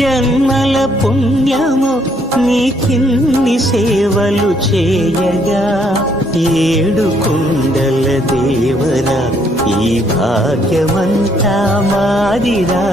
జన్మల పుణ్యము నీకిన్ని సేవలు చేయగా, ఏడు కుండల దేవరా ఈ భాగ్యమంతా మాదిరా.